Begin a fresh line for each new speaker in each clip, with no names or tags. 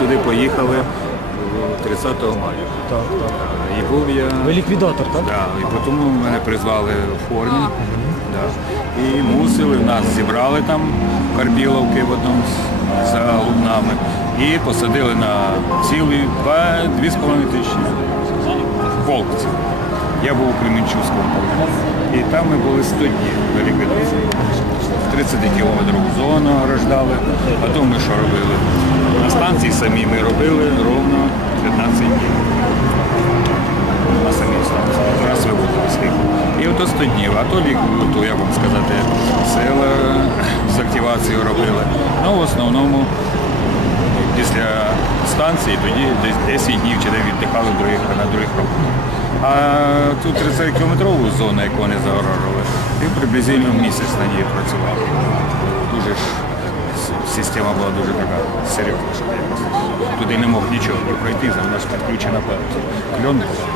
туди поїхали 30 мая.
Так, так.
І був я.
Ви ліквідатор, так?
Да, і тому мене призвали в формі. Да. І мусили, нас зібрали там в Карбіловки в одному за Лубнами і посадили на цілі два, дві з половиною тисячі полкців. Я був у Кременчуцькому полку. І там ми були 100 днів на ліквідації. 30 кілометрову зону ограждали. Потім ми що робили? На станції самі ми робили ровно 15 днів на самій станції. Раз виводили ліку. І ото 100 днів, а то лік, то, як вам сказати, села з активацією робили. Ну, в основному після станції тоді десь 10 днів чи де віддихали других, на других роботах. А тут 30 кілометрову зону, яку вони загорожували, і приблизно місяць на ній працював. Дуже ж система була дуже така серйозна. щоб якось. Туди не мог нічого не пройти, за нас підключена кльон була.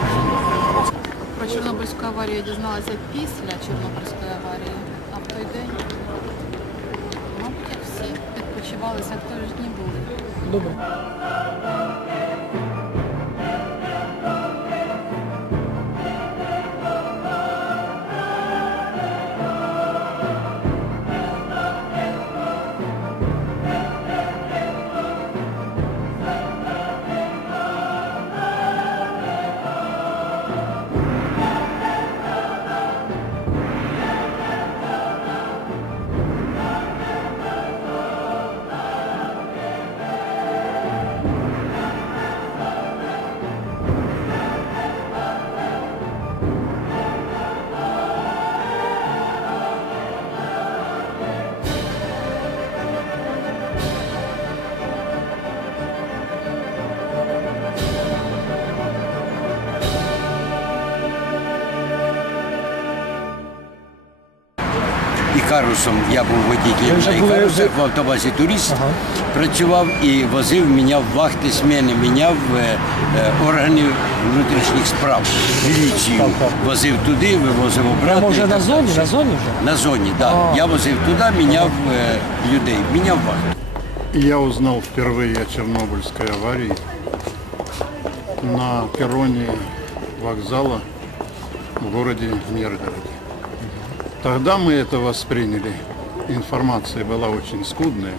Про Чорнобильську аварію дізналася після Чорнобильської аварії, а в той день, мабуть, як всі відпочивали, святкові дні були.
Добре.
Ікарусом я був
вже
на
були
в автобазі турист.
Ага.
Працював і возив, міняв вахти, сміни, міняв е, е, органи внутрішніх справ, міліцію.
Так, так.
Возив туди, вивозив обратно.
Прямо вже на зоні, на зоні вже?
На зоні, так.
А.
Я возив туди, міняв е, людей, міняв вахти.
Я узнал впервые о Чернобыльской аварии на перроне вокзала в городе Миргороде. Тогда мы это восприняли. Информация была очень скудная.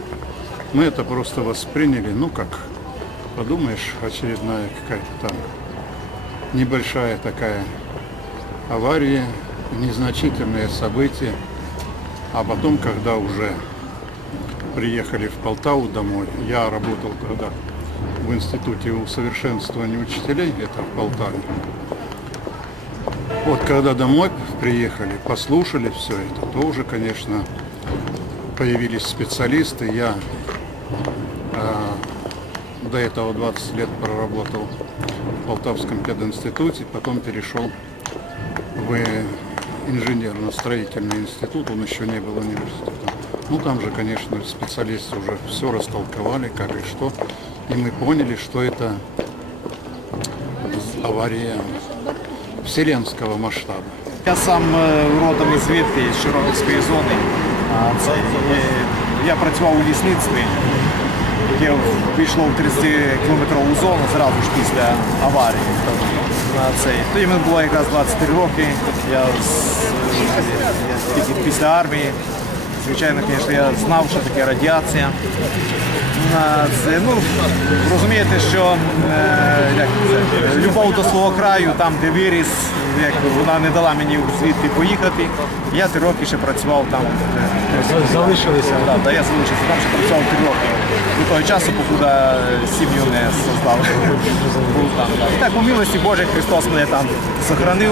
Мы это просто восприняли, ну как, подумаешь, очередная какая-то там небольшая такая авария, незначительное событие. А потом, когда уже приехали в Полтаву домой. Я работал тогда в институте усовершенствования учителей, это в Полтаве. Вот когда домой приехали, послушали все это, то уже, конечно, появились специалисты. Я а, до этого 20 лет проработал в Полтавском пединституте, потом перешел в инженерно-строительный институт, он еще не был университетом. Ну там же, конечно, специалисты уже все растолковали, как и что. И мы поняли, что это авария вселенского масштаба.
Я сам е, родом із звідти, з Чорнобильської зони. Е, я працював у лісництві, яке війшло в 30-кілометрову зону зразу ж після аварії. Тоді мені було якраз 23 роки. Я, я тільки після армії. Звичайно, звісно, я знав, що таке радіація. Це, ну, розумієте, що е, як це, любов до свого краю, там, де виріс, як вона не дала мені звідти поїхати. Я три роки ще працював там. е,
За- Залишилися.
Да, да, я залишився там, ще працював три роки. До того часу, поки сім'ю не создав. Був там, да. І так, у милості Божій Христос мене там сохранив.